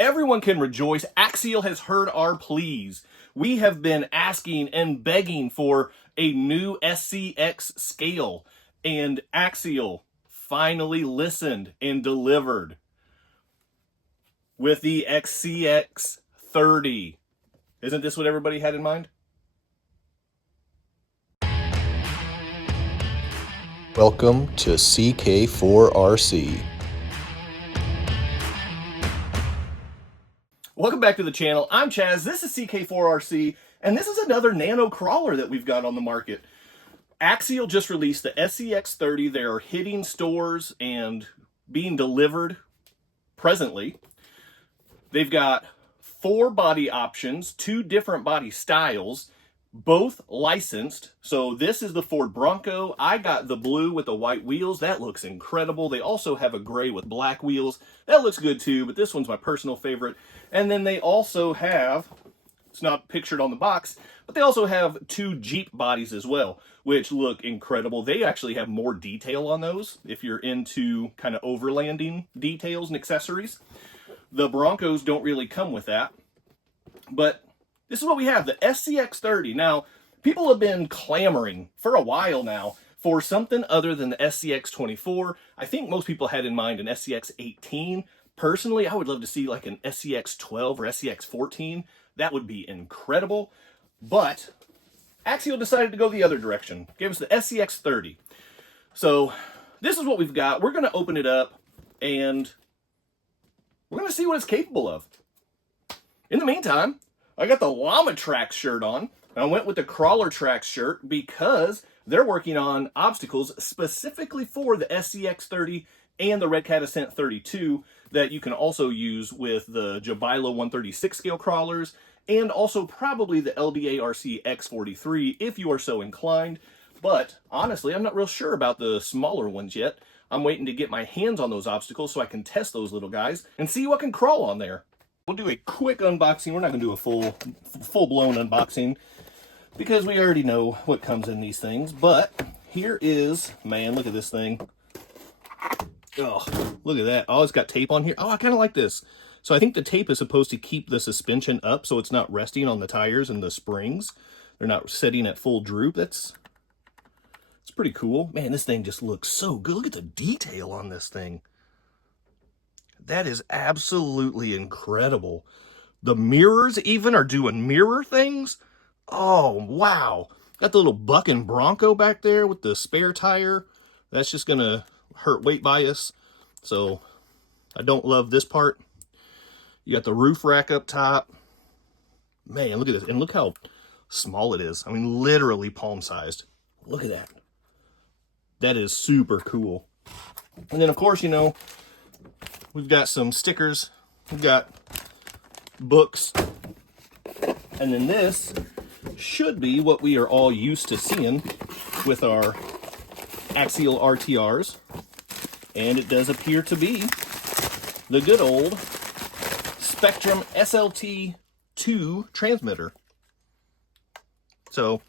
everyone can rejoice. Axial has heard our pleas. We have been asking and begging for a new SCX scale, and Axial finally listened and delivered with the XCX 30. Isn't this what everybody had in mind? Welcome to CK4RC. Welcome back to the channel. I'm Chaz, this is CK4RC, and this is another Nano crawler that we've got on the market. Axial just released the SCX 30. They are hitting stores and being delivered presently. They've got 4 body options, 2 different body styles, both licensed. So this is the Ford Bronco. I got the blue with the white wheels. That looks incredible. They also have a gray with black wheels. That looks good too, but this one's my personal favorite. And then they also have, it's not pictured on the box, but they also have 2 Jeep bodies as well, which look incredible. They actually have more detail on those if you're into kind of overlanding details and accessories. The Broncos don't really come with that, but this is what we have, the SCX 30. Now, people have been clamoring for a while now for something other than the SCX 24. I think most people had in mind an SCX 18. Personally, I would love to see like an SCX 12 or SCX 14. That would be incredible. But Axial decided to go the other direction. Gave us the SCX 30. So this is what we've got. We're going to open it up and we're going to see what it's capable of. In the meantime, I got the Llama Tracks shirt on. I went with the Crawler Tracks shirt because they're working on obstacles specifically for the SCX 30 and the Red Cat Ascent 32 that you can also use with the Jabilo 136 scale crawlers and also probably the LDARC X43 if you are so inclined. But honestly, I'm not real sure about the smaller ones yet. I'm waiting to get my hands on those obstacles so I can test those little guys and see what can crawl on there. We'll do a quick unboxing. We're not going to do a full-blown unboxing because we already know what comes in these things. But here is, man, look at this thing. Oh, look at that. Oh, it's got tape on here. Oh, I kind of like this. So I think the tape is supposed to keep the suspension up so it's not resting on the tires and the springs. They're not sitting at full droop. It's pretty cool. Man, this thing just looks so good. Look at the detail on this thing. That is absolutely incredible. The mirrors even are doing mirror things. Oh, wow. Got the little bucking Bronco back there with the spare tire. That's just going to hurt weight bias. So I don't love this part. You got the roof rack up top. Man, look at this. And look how small it is. I mean, literally palm-sized. Look at that. That is super cool. And then, of course, you know, we've got some stickers, we've got books, and then this should be what we are all used to seeing with our Axial RTRs, and it does appear to be the good old Spectrum SLT2 transmitter. So,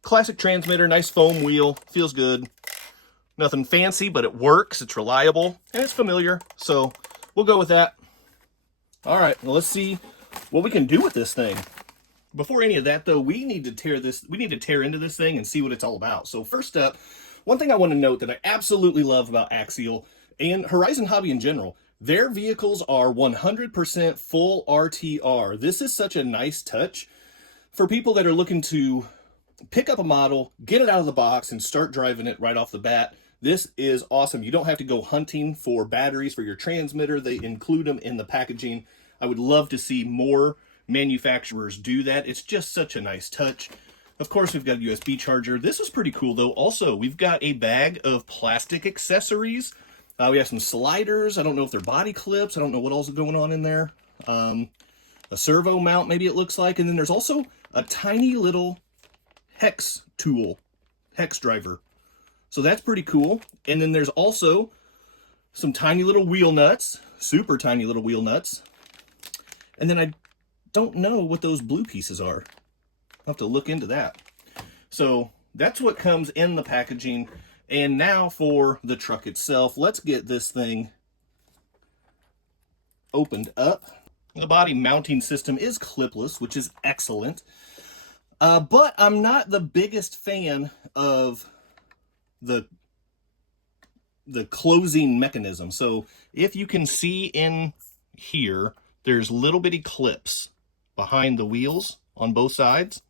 classic transmitter, nice foam wheel, feels good. Nothing fancy, but it works, it's reliable, and it's familiar, so we'll go with that. All right, well, let's see what we can do with this thing. Before any of that, though, we need to tear into this thing and see what it's all about. So first up, one thing I want to note that I absolutely love about Axial and Horizon Hobby in general, their vehicles are 100% full RTR. This is such a nice touch for people that are looking to pick up a model, get it out of the box, and start driving it right off the bat. This is awesome. You don't have to go hunting for batteries for your transmitter. They include them in the packaging. I would love to see more manufacturers do that. It's just such a nice touch. Of course, we've got a USB charger. This is pretty cool, though. Also, we've got a bag of plastic accessories. We have some sliders. I don't know if they're body clips. I don't know what else is going on in there. A servo mount, maybe it looks like. And then there's also a tiny little hex tool, hex driver. So that's pretty cool. And then there's also some tiny little wheel nuts, super tiny little wheel nuts. And then I don't know what those blue pieces are. I'll have to look into that. So that's what comes in the packaging. And now for the truck itself, let's get this thing opened up. The body mounting system is clipless, which is excellent. But I'm not the biggest fan of the closing mechanism. So if you can see in here, there's little bitty clips behind the wheels on both sides.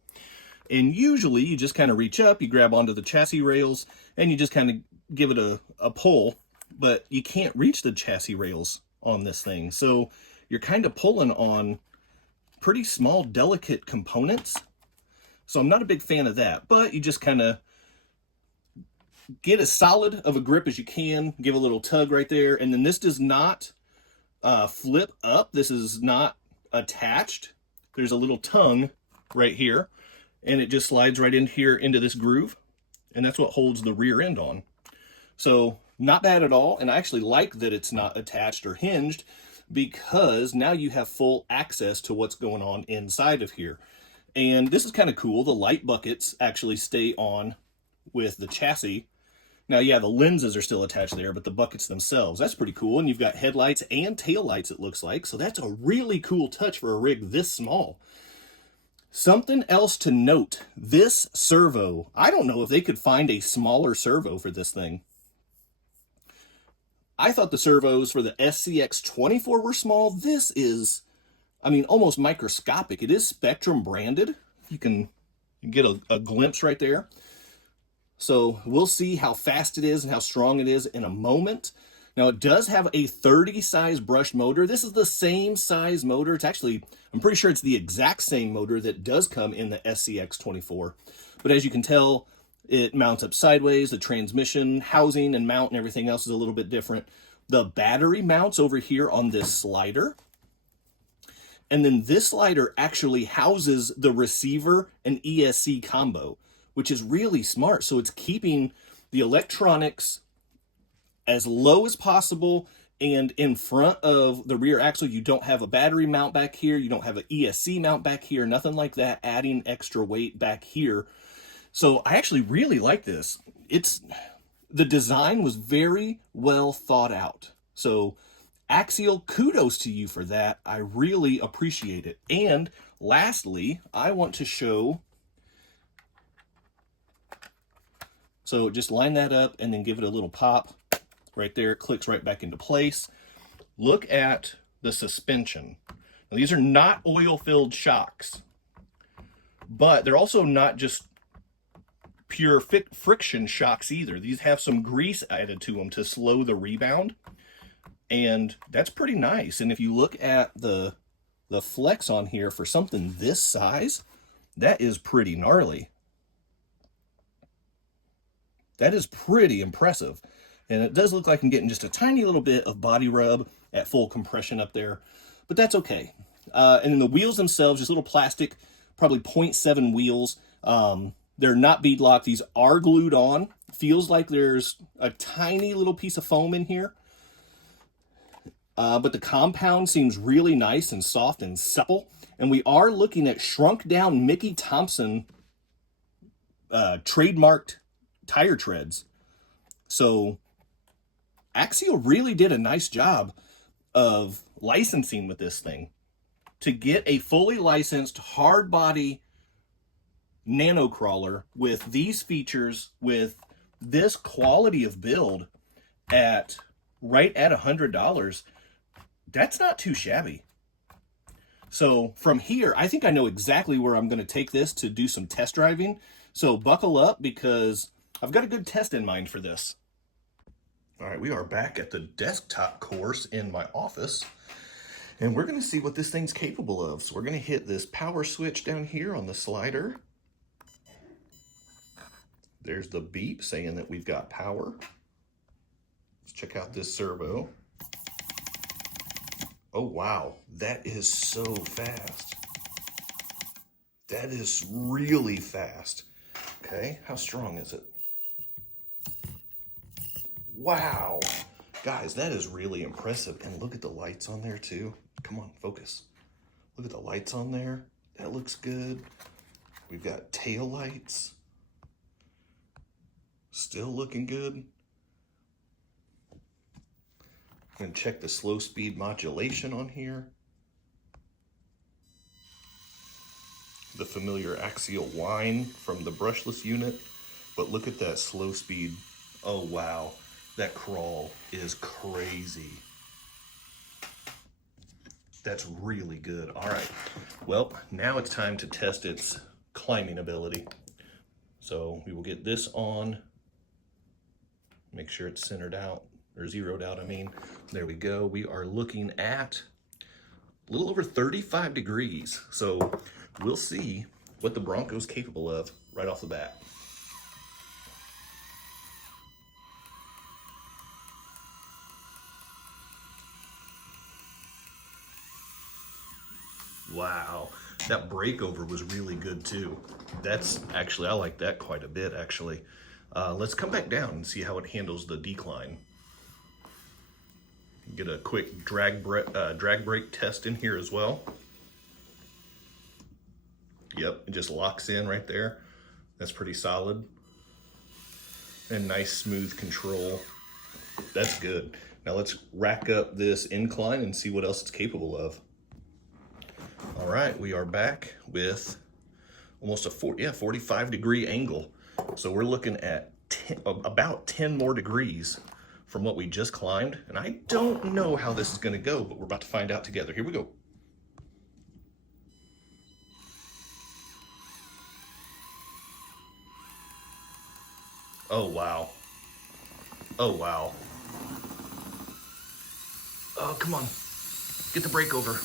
And usually you just kind of reach up, you grab onto the chassis rails, and you just kind of give it a pull, but you can't reach the chassis rails on this thing. So you're kind of pulling on pretty small, delicate components. So I'm not a big fan of that, but you just kind of get as solid of a grip as you can, give a little tug right there. And then this does not flip up. This is not attached. There's a little tongue right here, and it just slides right in here into this groove, and that's what holds the rear end on. So not bad at all, and I actually like that it's not attached or hinged, because now you have full access to what's going on inside of here. And this is kind of cool. The light buckets actually stay on with the chassis. Now, yeah, the lenses are still attached there, but the buckets themselves, that's pretty cool. And you've got headlights and taillights, it looks like. So that's a really cool touch for a rig this small. Something else to note, this servo, I don't know if they could find a smaller servo for this thing. I thought the servos for the SCX24 were small. This is, I mean, almost microscopic. It is Spectrum branded. You can get a glimpse right there. So we'll see how fast it is and how strong it is in a moment. Now, it does have a 30 size brushed motor. This is the same size motor. It's actually, I'm pretty sure it's the exact same motor that does come in the SCX24. But as you can tell, it mounts up sideways. The transmission housing and mount and everything else is a little bit different. The battery mounts over here on this slider. And then this slider actually houses the receiver and ESC combo, which is really smart. So it's keeping the electronics as low as possible, and in front of the rear axle, you don't have a battery mount back here. You don't have an ESC mount back here, nothing like that, adding extra weight back here. So I actually really like this. The design was very well thought out. So Axial, kudos to you for that. I really appreciate it. And lastly, I want to show, so just line that up and then give it a little pop. Right there, it clicks right back into place. Look at the suspension. Now, these are not oil-filled shocks, but they're also not just pure friction shocks either. These have some grease added to them to slow the rebound, and that's pretty nice. And if you look at the flex on here for something this size, that is pretty gnarly. That is pretty impressive. And it does look like I'm getting just a tiny little bit of body rub at full compression up there, but that's okay. And then the wheels themselves, just little plastic, probably 0.7 wheels. They're not bead locked. These are glued on. Feels like there's a tiny little piece of foam in here. But the compound seems really nice and soft and supple. And we are looking at shrunk down Mickey Thompson trademarked tire treads. So Axial really did a nice job of licensing with this thing. To get a fully licensed hard body nano crawler with these features, with this quality of build at right at $100, that's not too shabby. So from here, I think I know exactly where I'm going to take this to do some test driving. So buckle up, because I've got a good test in mind for this. All right, we are back at the desktop course in my office, and we're going to see what this thing's capable of. So we're going to hit this power switch down here on the slider. There's the beep saying that we've got power. Let's check out this servo. Oh, wow, that is so fast. That is really fast. Okay, how strong is it? Wow, guys, that is really impressive. And look at the lights on there too. Come on, focus. Look at the lights on there. That looks good. We've got tail lights. Still looking good. I'm gonna check the slow speed modulation on here. the familiar axial whine from the brushless unit, but look at that slow speed. Oh wow, that crawl is crazy. That's really good. All right, well, now it's time to test its climbing ability. So we will get this on, make sure it's centered out, or zeroed out, I mean. There we go. We are looking at a little over 35 degrees. So we'll see what the Bronco's capable of right off the bat. Wow, that breakover was really good too. That's actually, I like that quite a bit actually. Let's come back down and see how it handles the decline. Get a quick drag brake test in here as well. Yep, it just locks in right there. That's pretty solid. And nice smooth control. That's good. Now let's rack up this incline and see what else it's capable of. All right, we are back with almost a 45 degree angle. So we're looking at about 10 more degrees from what we just climbed. And I don't know how this is gonna go, but we're about to find out together. Here we go. Oh, wow. Oh, wow. Oh, come on. Get the brake over.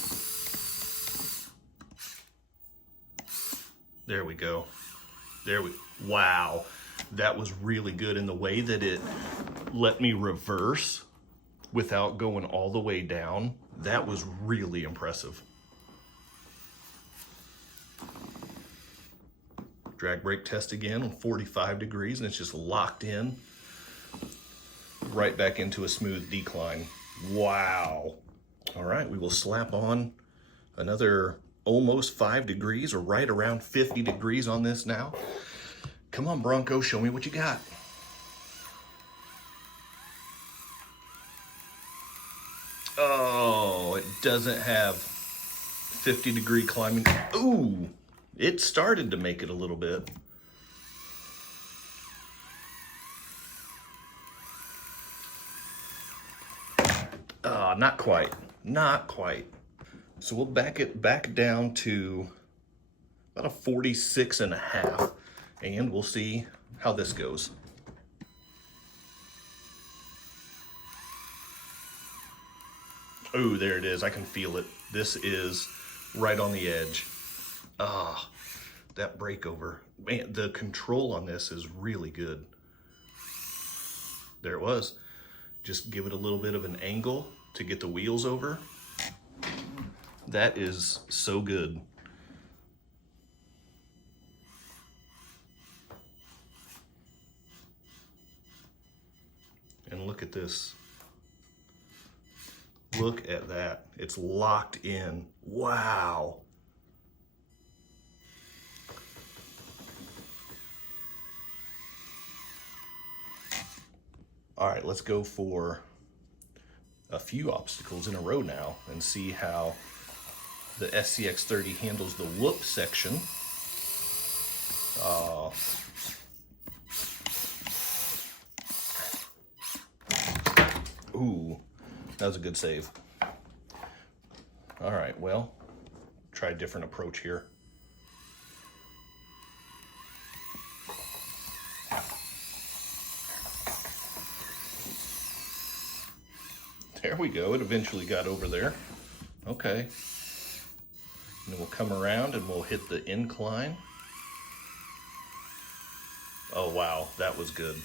There we go. Wow. That was really good in the way that it let me reverse without going all the way down. That was really impressive. Drag brake test again on 45 degrees, and it's just locked in right back into a smooth decline. Wow. All right, we will slap on another almost 5 degrees, or right around 50 degrees on this now. Come on, Bronco, show me what you got. Oh, it doesn't have 50 degree climbing. Ooh, it started to make it a little bit. Not quite, not quite. So we'll back it back down to about a 46.5, and we'll see how this goes. Oh, there it is. I can feel it. This is right on the edge. That breakover. Man, the control on this is really good. There it was. Just give it a little bit of an angle to get the wheels over. That is so good. And look at this. Look at that. It's locked in. Wow. All right, let's go for a few obstacles in a row now and see how the SCX30 handles the whoop section. Ooh, that was a good save. All right, well, try a different approach here. There we go, it eventually got over there. Okay. And then we'll come around and we'll hit the incline. Oh wow, that was good.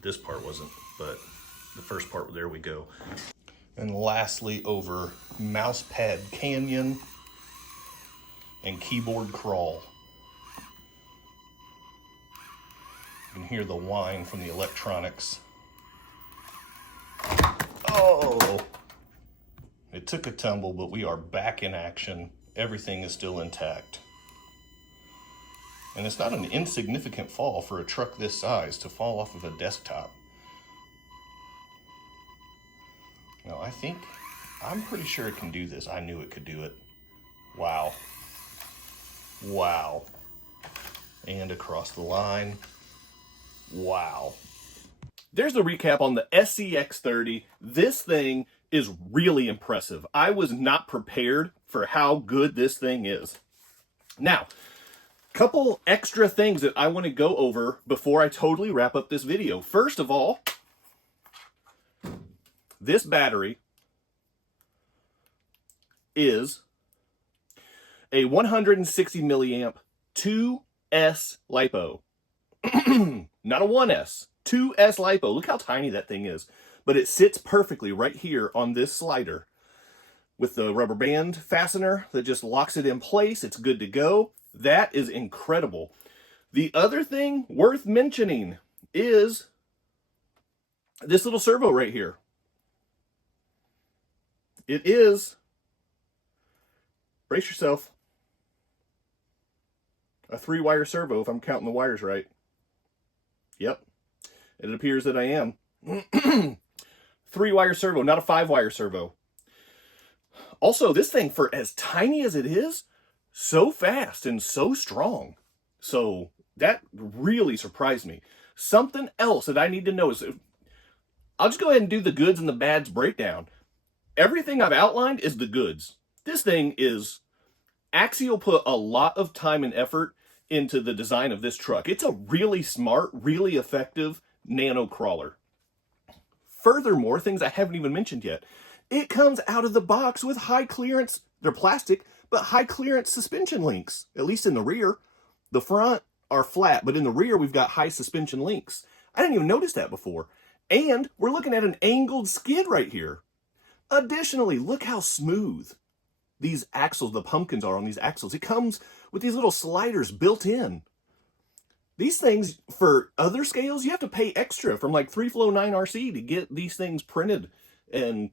This part wasn't, but the first part, there we go. And lastly, over mouse pad canyon and keyboard crawl. You can hear the whine from the electronics. Oh, it took a tumble, but we are back in action. Everything is still intact. And it's not an insignificant fall for a truck this size to fall off of a desktop. Now I'm pretty sure it can do this. I knew it could do it. Wow. Wow. And across the line. Wow. There's the recap on the SCX30. This thing is really impressive. I was not prepared for how good this thing is. Now, couple extra things that I want to go over before I totally wrap up this video. First of all, this battery is a 160 milliamp 2S LiPo. Not a 1S, 2S LiPo. Look how tiny that thing is. But it sits perfectly right here on this slider with the rubber band fastener that just locks it in place. It's good to go. That is incredible. The other thing worth mentioning is this little servo right here. It is, brace yourself, a 3-wire servo if I'm counting the wires right. Yep, it appears that I am. 3-wire servo, not a 5-wire servo. Also, this thing, for as tiny as it is, so fast and so strong. So that really surprised me. Something else that I need to know is, I'll just go ahead and do the goods and the bads breakdown. Everything I've outlined is the goods. This thing is, Axial put a lot of time and effort into the design of this truck. It's a really smart, really effective nano crawler. Furthermore, things I haven't even mentioned yet, it comes out of the box with high clearance, they're plastic, but high clearance suspension links, at least in the rear. The front are flat, but in the rear we've got high suspension links. I didn't even notice that before. And we're looking at an angled skid right here. Additionally, look how smooth these axles, the pumpkins are on these axles. It comes with these little sliders built in. These things, for other scales, you have to pay extra from like 3Flow 9RC to get these things printed and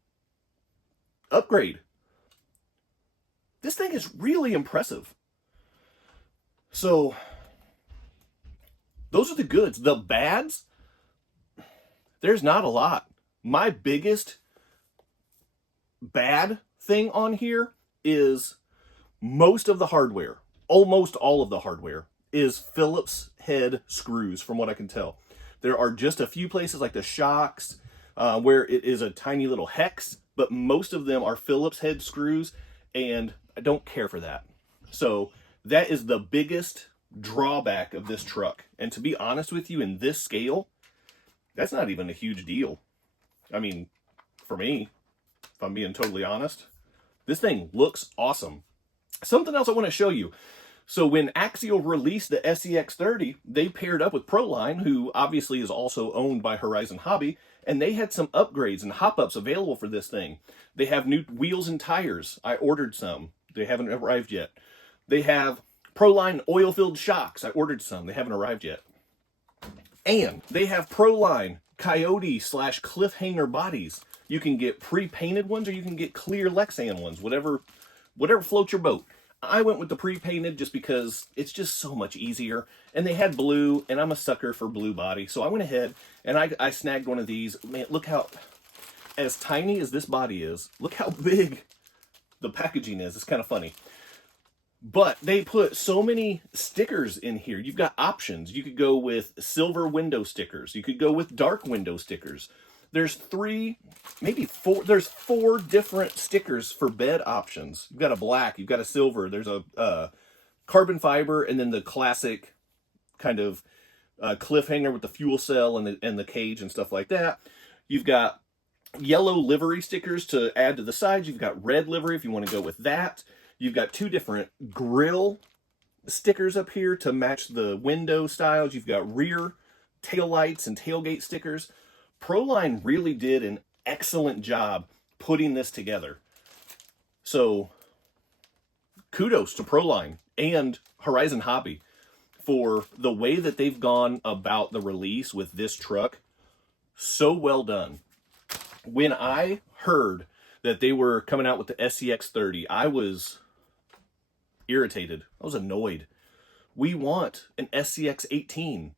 upgrade. This thing is really impressive. So, those are the goods. The bads, there's not a lot. My biggest bad thing on here is most of the hardware, almost all of the hardware, is Phillips head screws, from what I can tell. There are just a few places like the shocks where it is a tiny little hex, but most of them are Phillips head screws, and I don't care for that. So that is the biggest drawback of this truck. And to be honest with you, in this scale, that's not even a huge deal. I mean, for me, if I'm being totally honest, this thing looks awesome. Something else I want to show you. So when Axial released the SCX30, they paired up with Proline, who obviously is also owned by Horizon Hobby, and they had some upgrades and hop-ups available for this thing. They have new wheels and tires. I ordered some. They haven't arrived yet. They have Proline oil-filled shocks. I ordered some. They haven't arrived yet. And they have Proline Coyote / cliffhanger bodies. You can get pre-painted ones or you can get clear Lexan ones, whatever floats your boat. I went with the pre-painted just because it's just so much easier. And they had blue, and I'm a sucker for blue body. So I went ahead and I snagged one of these. Man, look how, as tiny as this body is, look how big the packaging is. It's kind of funny. But they put so many stickers in here. You've got options. You could go with silver window stickers. You could go with dark window stickers. There's 3, maybe 4, there's 4 different stickers for bed options. You've got a black, you've got a silver, there's a carbon fiber, and then the classic kind of cliffhanger with the fuel cell and the cage and stuff like that. You've got yellow livery stickers to add to the sides. You've got red livery if you want to go with that. You've got 2 different grill stickers up here to match the window styles. You've got rear tail lights and tailgate stickers. Proline really did an excellent job putting this together. So, kudos to Proline and Horizon Hobby for the way that they've gone about the release with this truck. So well done. When I heard that they were coming out with the SCX30, I was irritated. I was annoyed. We want an SCX18.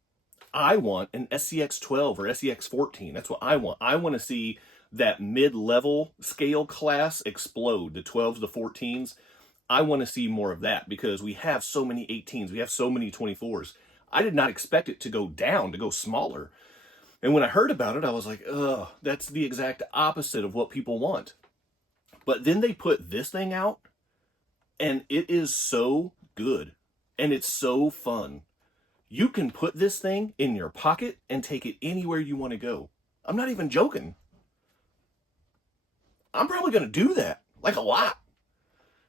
I want an SCX12 or SCX14. That's what I want. I want to see that mid-level scale class explode, the 12s, the 14s. I want to see more of that because we have so many 18s, we have so many 24s. I did not expect it to go down, to go smaller. And when I heard about it, I was like, ugh, that's the exact opposite of what people want. But then they put this thing out, and it is so good, and it's so fun. You can put this thing in your pocket and take it anywhere you want to go. I'm not even joking. I'm probably going to do that, like a lot.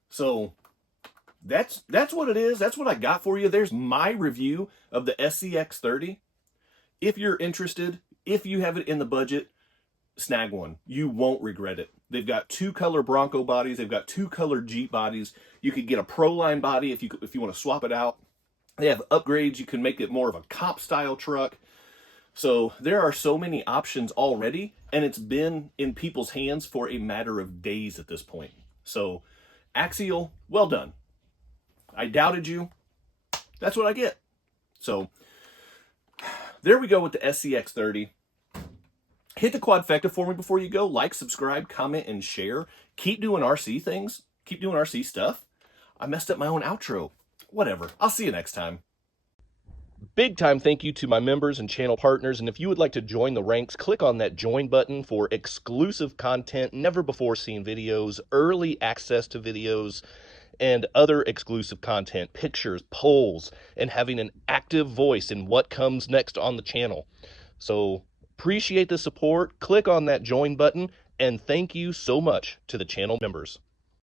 So that's what it is. That's what I got for you. There's my review of the SCX30. If you're interested, if you have it in the budget, snag one. You won't regret it. They've got 2-color Bronco bodies. They've got 2-color Jeep bodies. You could get a Proline body if you want to swap it out. They have upgrades. You can make it more of a cop style truck. So there are so many options already, and it's been in people's hands for a matter of days at this point. So Axial, well done. I doubted you. That's what I get. So there we go with the SCX30. Hit the quadfecta for me before you go. Like, subscribe, comment, and share. Keep doing RC things. Keep doing RC stuff. I messed up my own outro. Whatever. I'll see you next time. Big time thank you to my members and channel partners, and if you would like to join the ranks, click on that join button for exclusive content, never before seen videos, early access to videos, and other exclusive content, pictures, polls, and having an active voice in what comes next on the channel. So appreciate the support. Click on that join button, and thank you so much to the channel members.